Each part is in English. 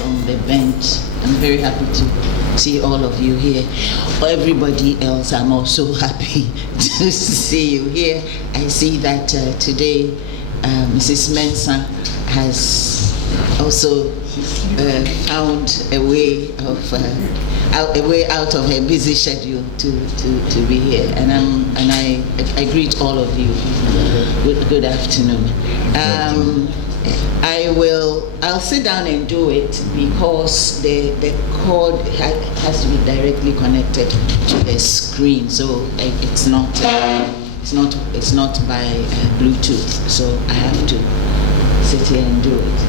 from the bench. I'm very happy to see all of you here. Everybody else, I'm also happy to see you here. I see that today Mrs. Mensah has also found a way out of her busy schedule to be here, and I greet all of you. Good afternoon. I'll sit down and do it because the cord has to be directly connected to the screen, so it's not by Bluetooth, so I have to sit here and do it.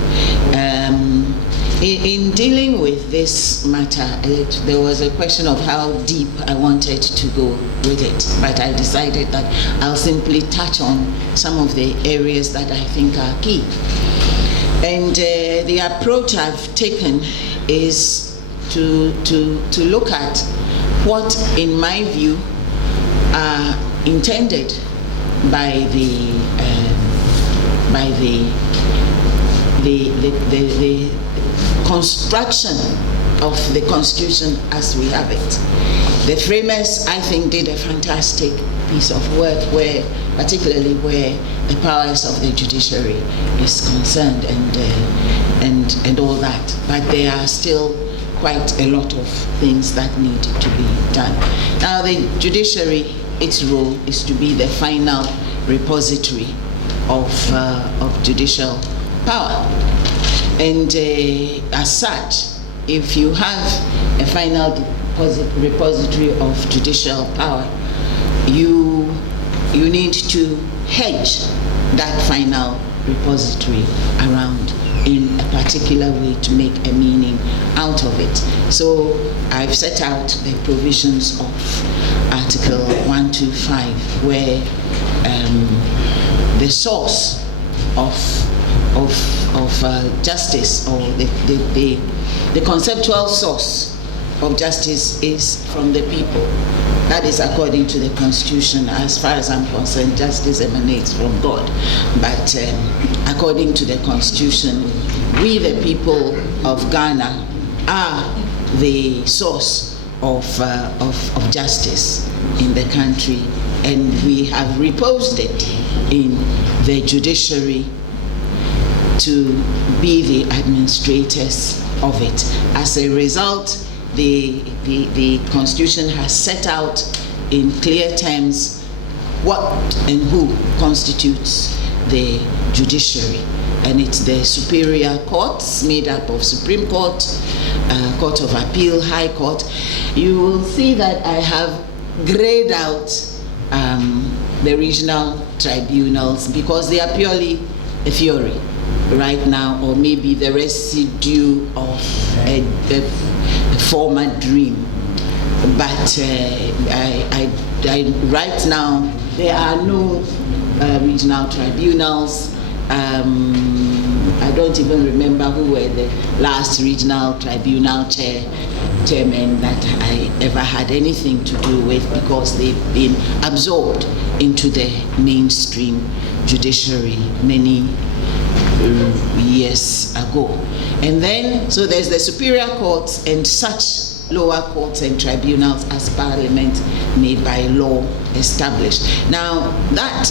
In dealing with this matter, there was a question of how deep I wanted to go with it, but I decided that I'll simply touch on some of the areas that I think are key. And the approach I've taken is to look at what, in my view, are intended by the construction of the Constitution as we have it. The framers, I think, did a fantastic piece of work, particularly where the powers of the judiciary is concerned and all that. But there are still quite a lot of things that need to be done. Now, the judiciary, its role is to be the final repository of judicial power. And as such, if you have a final repository of judicial power, you need to hedge that final repository around in a particular way to make a meaning out of it. So I've set out the provisions of Article 125, where the source of justice, or the conceptual source of justice, is from the people. That is according to the Constitution. As far as I'm concerned, justice emanates from God. But according to the Constitution, we, the people of Ghana, are the source of justice in the country, and we have reposed it in the judiciary to be the administrators of it. As a result, the Constitution has set out in clear terms what and who constitutes the judiciary. And it's the superior courts, made up of Supreme Court, Court of Appeal, High Court. You will see that I have grayed out the regional tribunals because they are purely a theory right now, or maybe the residue of a former dream. But right now, there are no regional tribunals. I don't even remember who were the last regional tribunal chairmen that I ever had anything to do with, because they've been absorbed into the mainstream judiciary many years ago. And then, so there's the superior courts and such lower courts and tribunals as Parliament may by law establish. Now, that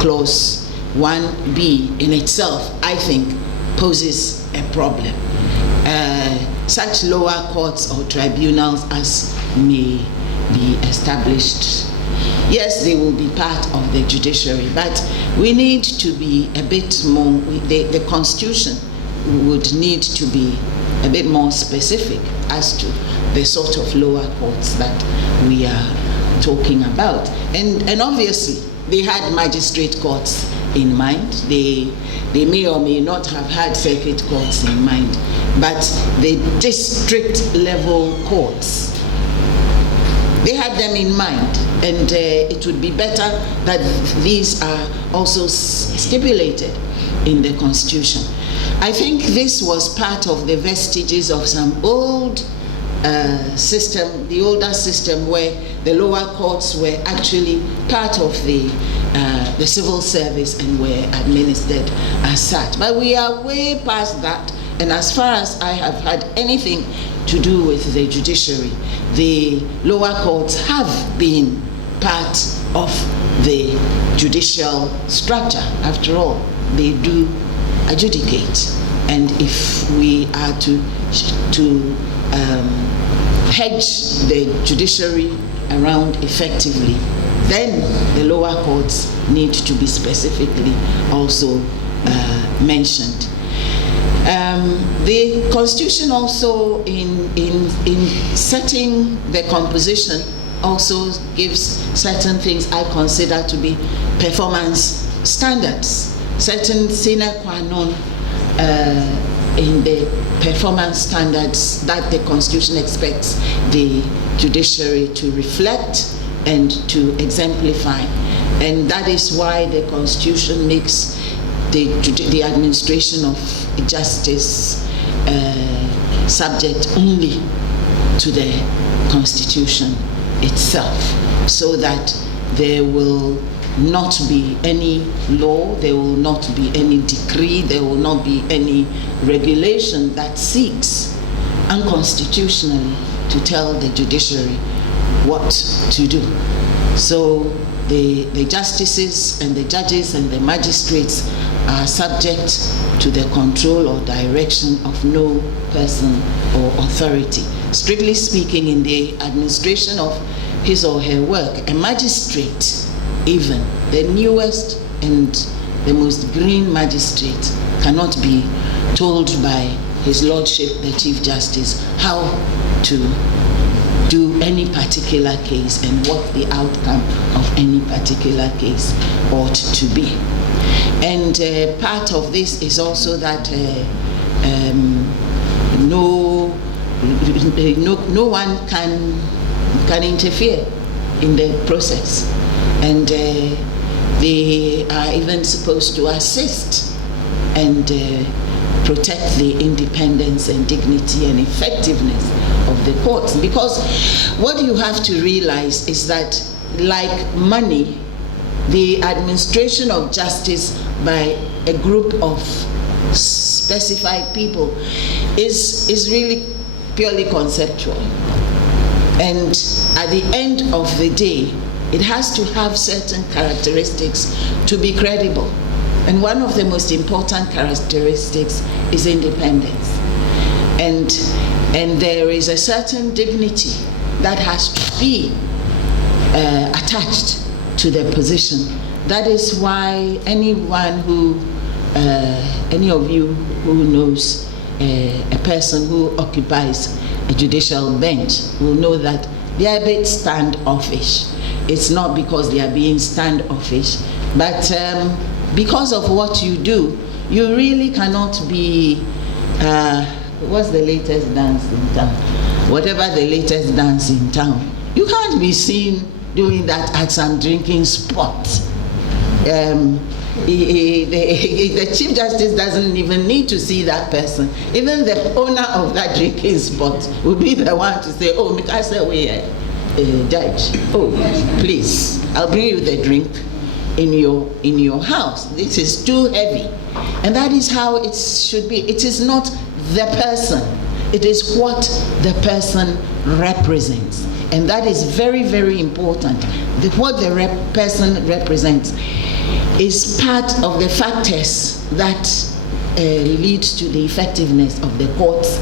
clause 1B in itself, I think, poses a problem. Such lower courts or tribunals as may be established, yes, they will be part of the judiciary, but we need to be a bit more, the Constitution would need to be a bit more specific as to the sort of lower courts that we are talking about. And obviously, they had magistrate courts in mind. They may or may not have had circuit courts in mind, but the district level courts, they had them in mind, and it would be better that these are also stipulated in the Constitution. I think this was part of the vestiges of some old system, the older system, where the lower courts were actually part of the civil service and were administered as such. But we are way past that, and as far as I have had anything to do with the judiciary, the lower courts have been part of the judicial structure. After all, they do adjudicate, and if we are to hedge the judiciary around effectively, then the lower courts need to be specifically also mentioned. The Constitution also, in setting the composition, also gives certain things I consider to be performance standards, certain sine qua non in the performance standards that the Constitution expects the judiciary to reflect and to exemplify. And that is why the Constitution makes the administration of justice subject only to the Constitution itself, so that there will not be any law, there will not be any decree, there will not be any regulation that seeks unconstitutionally to tell the judiciary what to do. So the justices and the judges and the magistrates are subject to the control or direction of no person or authority. Strictly speaking, in the administration of his or her work, a magistrate, even the newest and the most green magistrate, cannot be told by His Lordship the Chief Justice how to do any particular case and what the outcome of any particular case ought to be. And part of this is also that no one can interfere in the process, and they are even supposed to assist and protect the independence and dignity and effectiveness of the courts. Because what you have to realize is that, like money, the administration of justice by a group of specified people is really purely conceptual. And at the end of the day, it has to have certain characteristics to be credible. And one of the most important characteristics is independence. And there is a certain dignity that has to be attached to the position. That is why anyone who, any of you who knows a person who occupies a judicial bench will know that they are a bit standoffish. It's not because they are being standoffish, but because of what you do, you really cannot be, what's the latest dance in town? Whatever the latest dance in town, you can't be seen doing that at some drinking spot. The Chief Justice doesn't even need to see that person. Even the owner of that drinking spot will be the one to say, oh, Judge, oh, please, I'll bring you the drink in your house. This is too heavy. And that is how it should be. It is not the person. It is what the person represents. And that is very, very important. What the person represents is part of the factors that leads to the effectiveness of the courts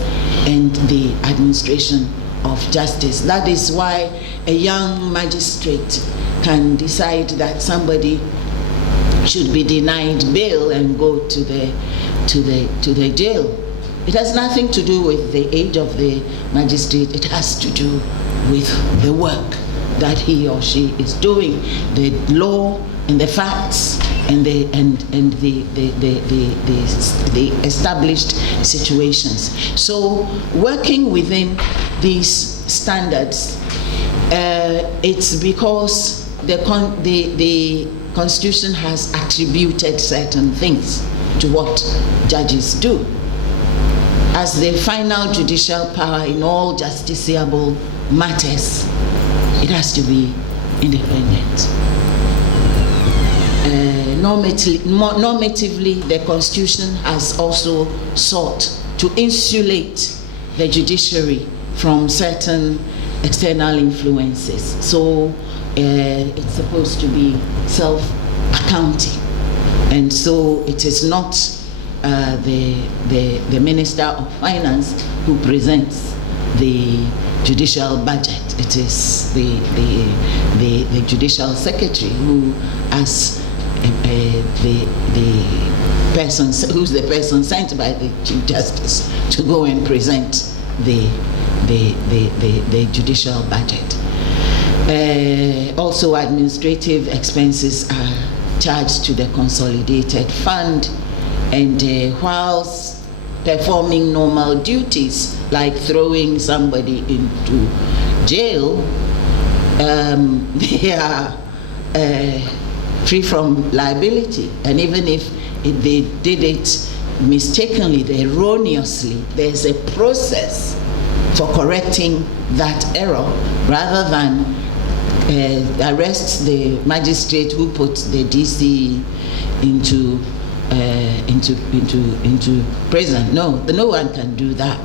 and the administration of justice. That is why a young magistrate can decide that somebody should be denied bail and go to the jail. It has nothing to do with the age of the magistrate. It has to do with the work that he or she is doing, the law and the facts and the established situations. So working within these standards, it's because the Constitution has attributed certain things to what judges do. as the final judicial power in all justiciable matters, it has to be independent. Normatively, the Constitution has also sought to insulate the judiciary from certain external influences. So it's supposed to be self-accounting. And so it is not the Minister of Finance who presents the judicial budget. It is the Judicial Secretary who, as who's the person sent by the Chief Justice to go and present the judicial budget. Also, administrative expenses are charged to the consolidated fund, and whilst performing normal duties like throwing somebody into jail, they are free from liability. And even if they did it mistakenly, erroneously, there's a process for correcting that error, rather than arrest the magistrate who put the DC into prison. No one can do that.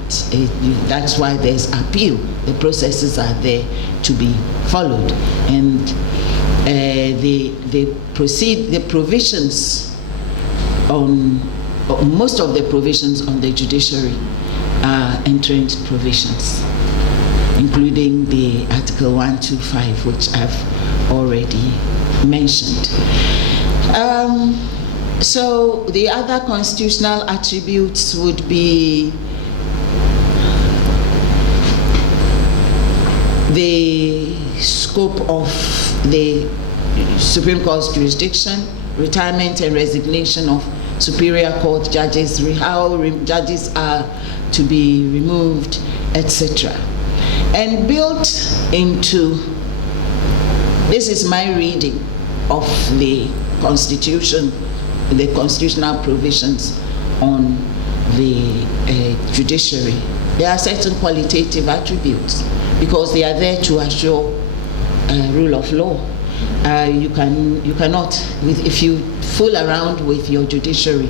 That's why there's appeal. The processes are there to be followed, and the provisions on most of the provisions on the judiciary are entrenched provisions, including the Article 125, which I've already mentioned. So the other constitutional attributes would be the scope of the Supreme Court's jurisdiction, retirement and resignation of Superior Court judges, how judges are to be removed, etc. And built into, this is my reading of the Constitution, the constitutional provisions on the judiciary. There are certain qualitative attributes because they are there to assure rule of law. You cannot, if you fool around with your judiciary,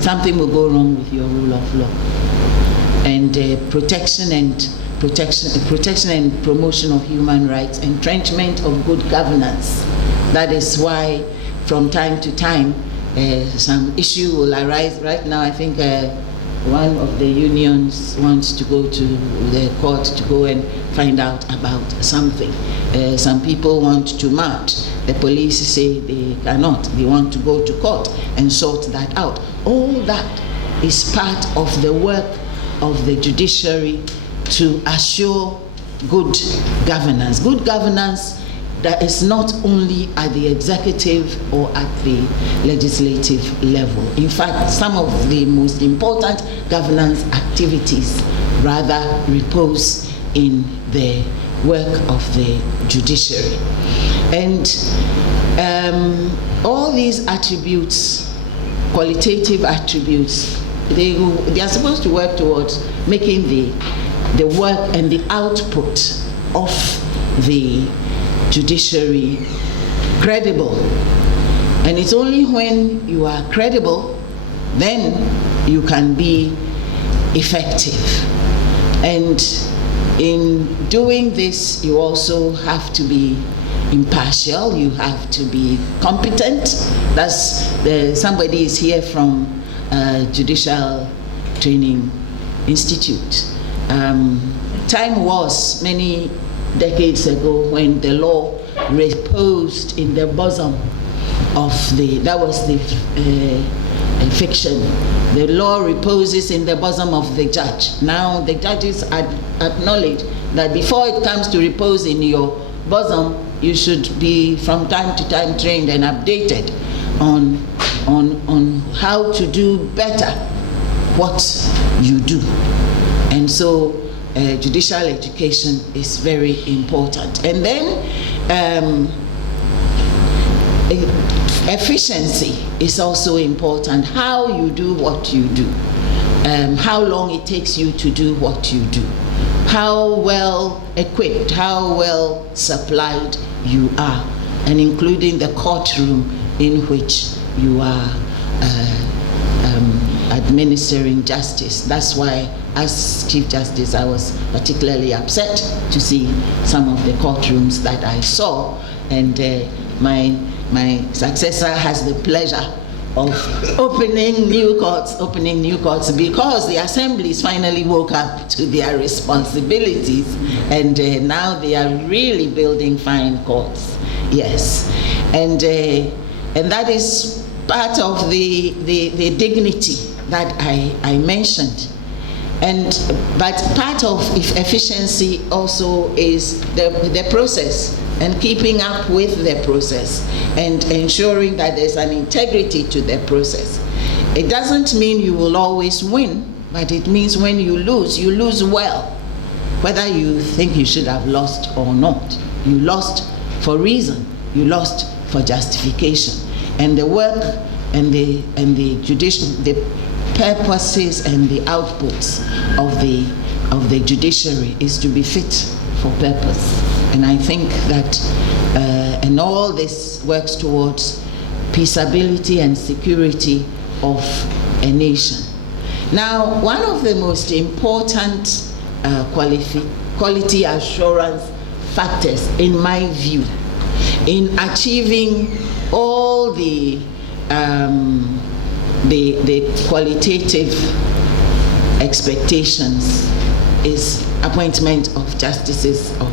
something will go wrong with your rule of law. And protection and promotion of human rights, entrenchment of good governance. That is why from time to time some issue will arise. Right now, I think one of the unions wants to go to the court to go and find out about something. Some people want to march. The police say they cannot. They want to go to court and sort that out. All that is part of the work of the judiciary to assure good governance. Good governance that is not only at the executive or at the legislative level. In fact, some of the most important governance activities rather repose in the work of the judiciary. And all these attributes, qualitative attributes, they are supposed to work towards making the work and the output of the judiciary credible. And it's only when you are credible then you can be effective. And in doing this, you also have to be impartial, you have to be competent. Somebody is here from Judicial Training Institute. Time was many decades ago when the law reposed in the bosom of that was the fiction. The law reposes in the bosom of the judge. Now the judges acknowledge that before it comes to repose in your bosom, you should be from time to time trained and updated on how to do better what you do. And so judicial education is very important. And then efficiency is also important. How you do what you do. how long it takes you to do what you do, how well equipped, how well supplied you are, and including the courtroom in which you are administering justice. That's why, as Chief Justice, I was particularly upset to see some of the courtrooms that I saw, and my successor has the pleasure of opening new courts because the assemblies finally woke up to their responsibilities, and now they are really building fine courts. Yes, and that is part of the dignity that I mentioned. But part of efficiency also is the process, and keeping up with the process and ensuring that there's an integrity to the process. It doesn't mean you will always win, but it means when you lose well, whether you think you should have lost or not. You lost for reason, you lost for justification. And the work and the judicial, the purposes and the outputs of the judiciary is to be fit for purpose. And I think that and all this works towards peaceability and security of a nation. Now, one of the most important quality assurance factors, in my view, in achieving all the qualitative expectations is appointment of justices of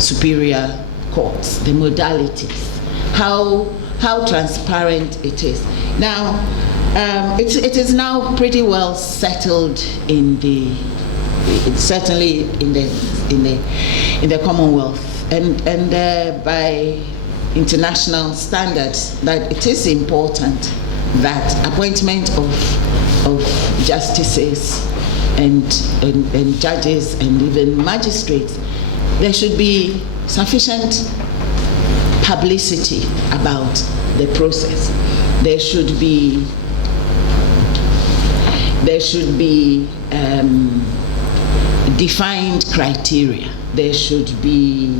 superior courts, the modalities, how transparent it is. Now, it is now pretty well settled certainly in the Commonwealth and by international standards, that it is important that appointment of justices and judges and even magistrates, there should be sufficient publicity about the process. There should be defined criteria. There should be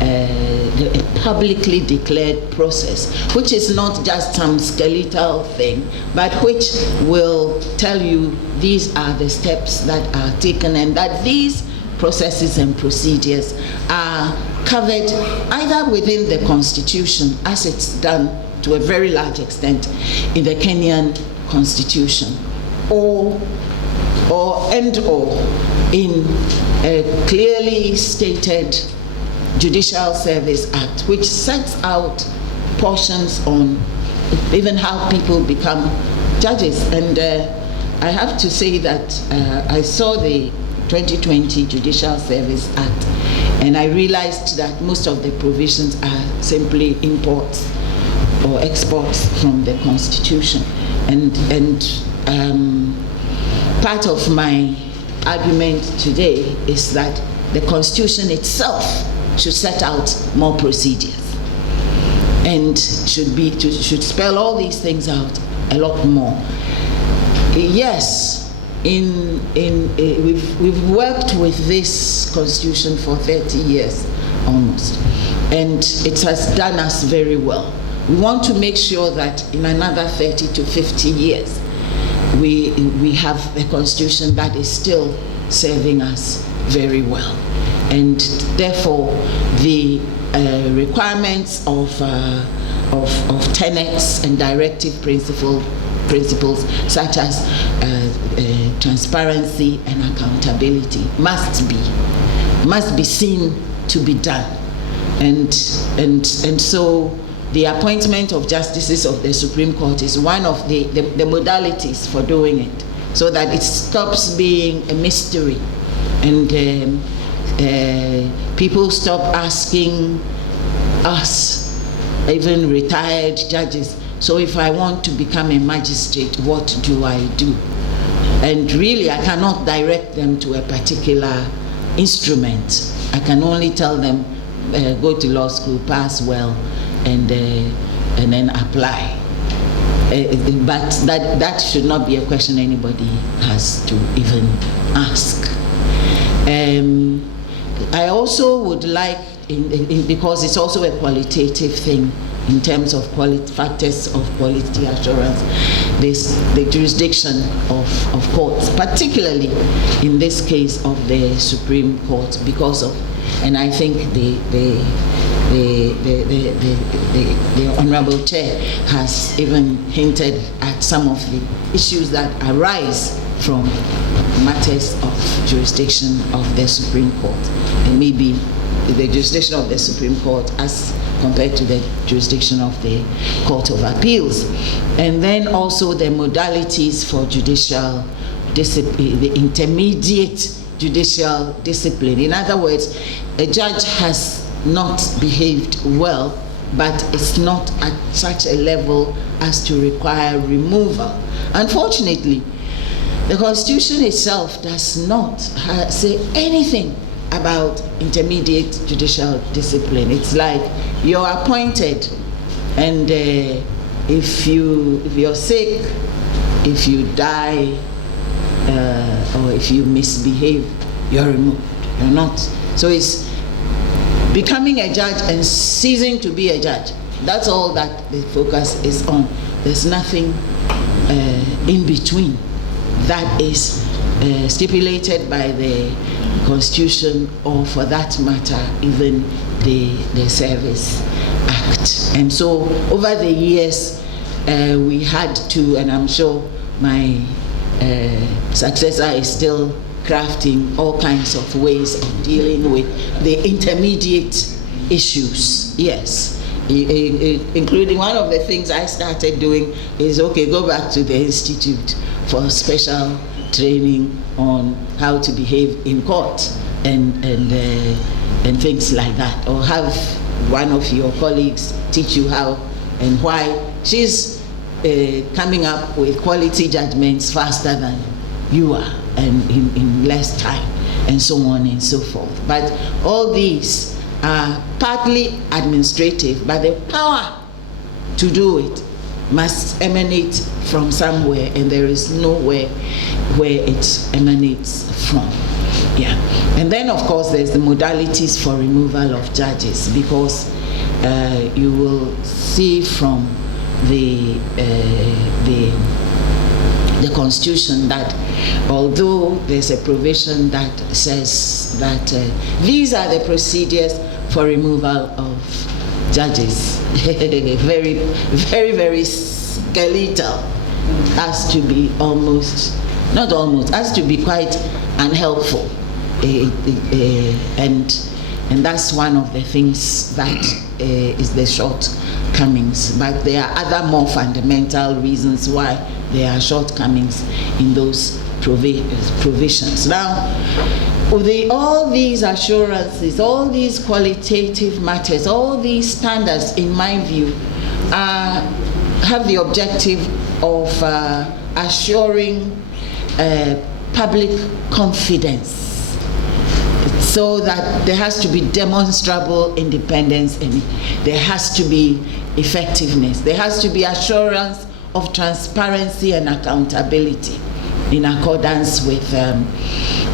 a publicly declared process, which is not just some skeletal thing, but which will tell you these are the steps that are taken, and that these processes and procedures are covered either within the Constitution, as it's done to a very large extent in the Kenyan Constitution, or in a clearly stated Judicial Service Act, which sets out portions on even how people become judges. And I have to say that I saw the 2020 Judicial Service Act, and I realized that most of the provisions are simply imports or exports from the Constitution. And part of my argument today is that the Constitution itself should set out more procedures and should spell all these things out a lot more. Yes, we've worked with this Constitution for 30 years almost, and it has done us very well. We want to make sure that in another 30 to 50 years we have a Constitution that is still serving us very well. And therefore, the requirements of tenets and directive principles such as transparency and accountability must be seen to be done. And so the appointment of justices of the Supreme Court is one of the modalities for doing it, so that it stops being a mystery, and people stop asking us, even retired judges, so if I want to become a magistrate, what do I do? And really, I cannot direct them to a particular instrument. I can only tell them, go to law school, pass well, and then apply. But that should not be a question anybody has to even ask. I also would like, because it's also a qualitative thing in terms of factors of quality assurance, the jurisdiction of courts, particularly in this case of the Supreme Court, because of, and I think the Honorable Chair has even hinted at some of the issues that arise from matters of jurisdiction of the Supreme Court, and maybe the jurisdiction of the Supreme Court as compared to the jurisdiction of the Court of Appeals. And then also the modalities for judicial discipline, the intermediate judicial discipline. In other words, a judge has not behaved well, but it's not at such a level as to require removal. Unfortunately, the Constitution itself does not say anything about intermediate judicial discipline. It's like you're appointed, and if you're sick, if you die, or if you misbehave, you're removed. You're not. So it's becoming a judge and ceasing to be a judge. That's all that the focus is on. There's nothing in between that is stipulated by the Constitution, or for that matter, even the Service Act. And so over the years, we had to, and I'm sure my successor is still crafting all kinds of ways of dealing with the intermediate issues. Yes. Including one of the things I started doing is, okay, go back to the Institute for special training on how to behave in court and things like that, or have one of your colleagues teach you how and why she's coming up with quality judgments faster than you are and in less time, and so on and so forth. But all these are partly administrative, but the power to do it must emanate from somewhere, and there is nowhere where it emanates from. Yeah. And then of course there's the modalities for removal of judges, because you will see from the Constitution that although there's a provision that says that these are the procedures for removal of judges, very, very, very skeletal, has to be has to be quite unhelpful, and that's one of the things that is the shortcomings. But there are other more fundamental reasons why there are shortcomings in those provisions. Now, all these assurances, all these qualitative matters, all these standards, in my view, have the objective of assuring public confidence, so that there has to be demonstrable independence, and there has to be effectiveness. There has to be assurance of transparency and accountability in accordance with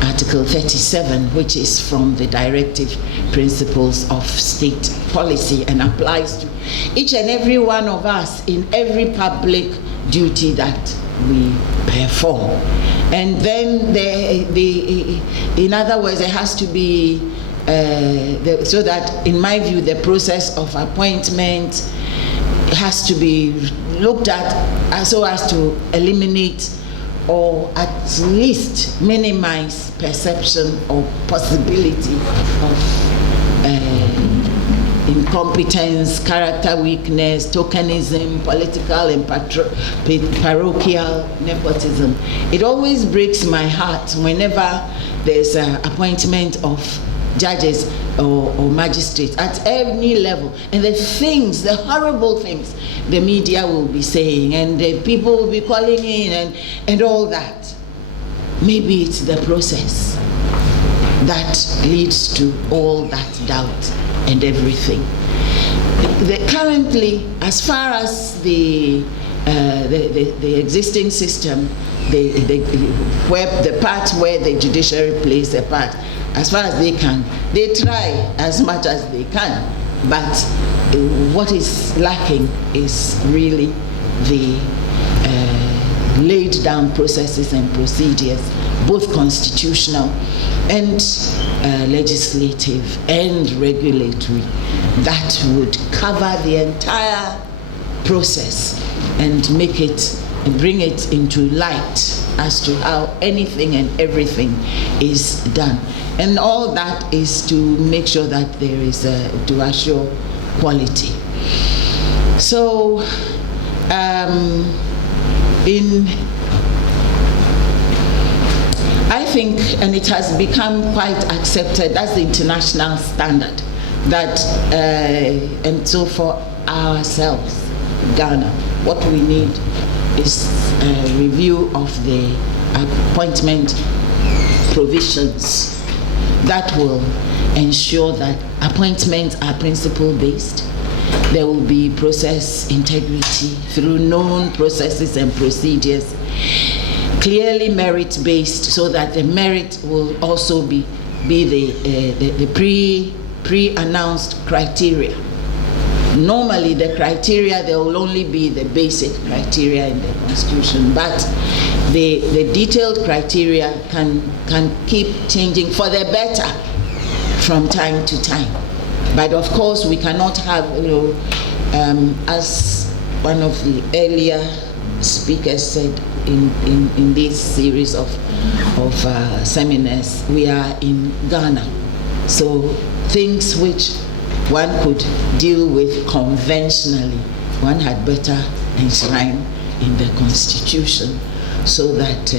Article 37, which is from the directive principles of state policy and applies to each and every one of us in every public duty that we perform. And then in other words, there has to be so that, in my view, the process of appointment has to be looked at so as to eliminate or at least minimize perception or possibility of incompetence, character weakness, tokenism, political and parochial nepotism. It always breaks my heart whenever there's an appointment of judges or magistrates at any level, and the horrible things the media will be saying, and the people will be calling in, and all that. Maybe it's the process that leads to all that doubt and everything. Currently, as far as the the existing system, where the part where the judiciary plays a part, as far as they can, they try as much as they can, but what is lacking is really the laid down processes and procedures, both constitutional and legislative and regulatory, that would cover the entire process and make it and bring it into light as to how anything and everything is done. And all that is to make sure that there is to assure quality. So I think, and it has become quite accepted, that's the international standard, that and so for ourselves, Ghana, what we need is a review of the appointment provisions that will ensure that appointments are principle-based. There will be process integrity through known processes and procedures, clearly merit-based, so that the merit will also be the pre-announced criteria. Normally, the criteria, there will only be the basic criteria in the Constitution, but the detailed criteria can keep changing for the better from time to time. But of course, we cannot have, as one of the earlier speakers said in this series of seminars, we are in Ghana. So things which one could deal with conventionally, one had better enshrine in the Constitution, so that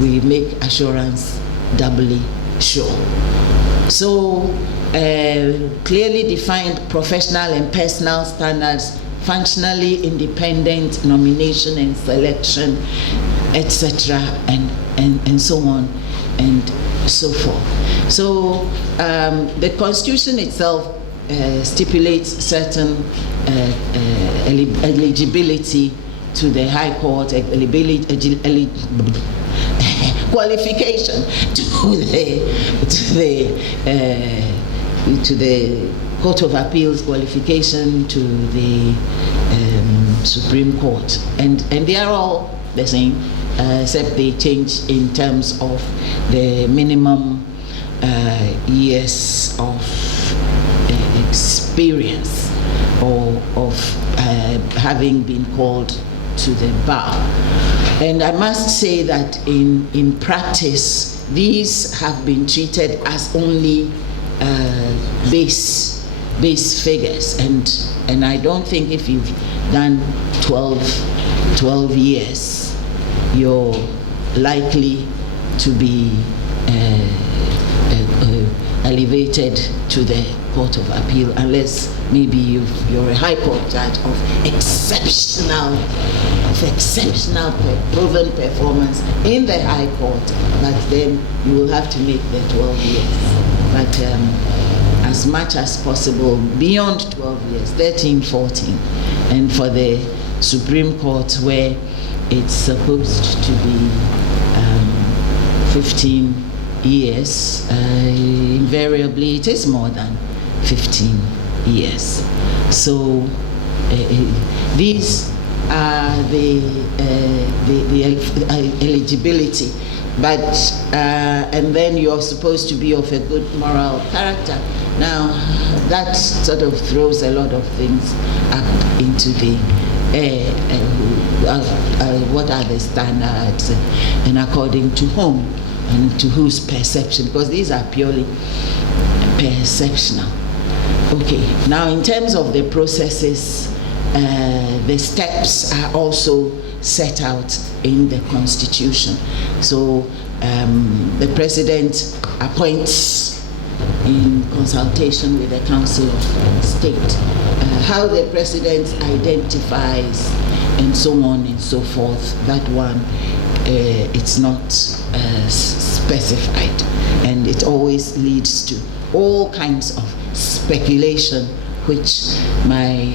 we make assurance doubly sure. So clearly defined professional and personal standards, functionally independent nomination and selection, etc., and so on and so forth. So the Constitution itself stipulates certain eligibility to the High Court, qualification to the Court of Appeals, qualification to the Supreme Court, and they are all the same, except they change in terms of the minimum years of experience or of having been called to the bar. And I must say that in practice, these have been treated as only base figures, and I don't think if you've done 12 years, you're likely to be elevated to the Court of Appeal, unless maybe you're a High Court judge of exceptional proven performance in the High Court, but then you will have to make the 12 years. But as much as possible, beyond 12 years, 13, 14, and for the Supreme Court, where it's supposed to be 15 years, invariably it is more than 15 years. So these are the eligibility, but and then you're supposed to be of a good moral character. Now that sort of throws a lot of things up into the air. What are the standards, and according to whom and to whose perception? Because these are purely perceptional. Okay, now in terms of the processes, the steps are also set out in the Constitution. So the President appoints in consultation with the Council of State. How the President identifies and so on and so forth, that one, it's not specified, and it always leads to all kinds of speculation which my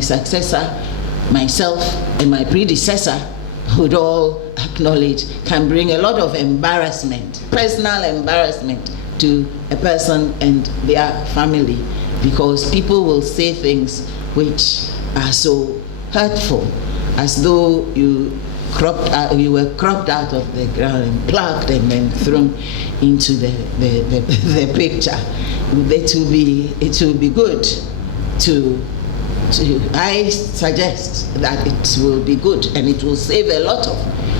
successor, myself, and my predecessor would all acknowledge can bring a lot of embarrassment, personal embarrassment to a person and their family, because people will say things which are so hurtful, as though you were cropped out of the ground and plucked and then thrown into the picture. It will be good to I suggest that it will be good, and it will save a lot of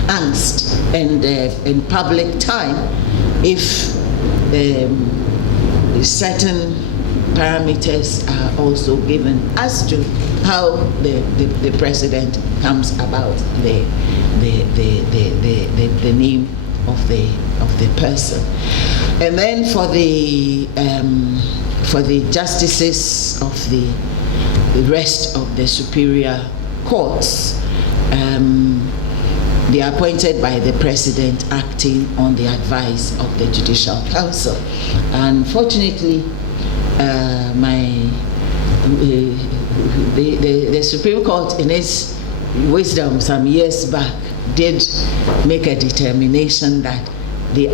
angst and public time if certain parameters are also given as to how the president comes about the name of the person. And then for the justices of the rest of the superior courts, they are appointed by the president acting on the advice of the Judicial Council. Unfortunately, the Supreme Court, in its wisdom some years back, did make a determination that the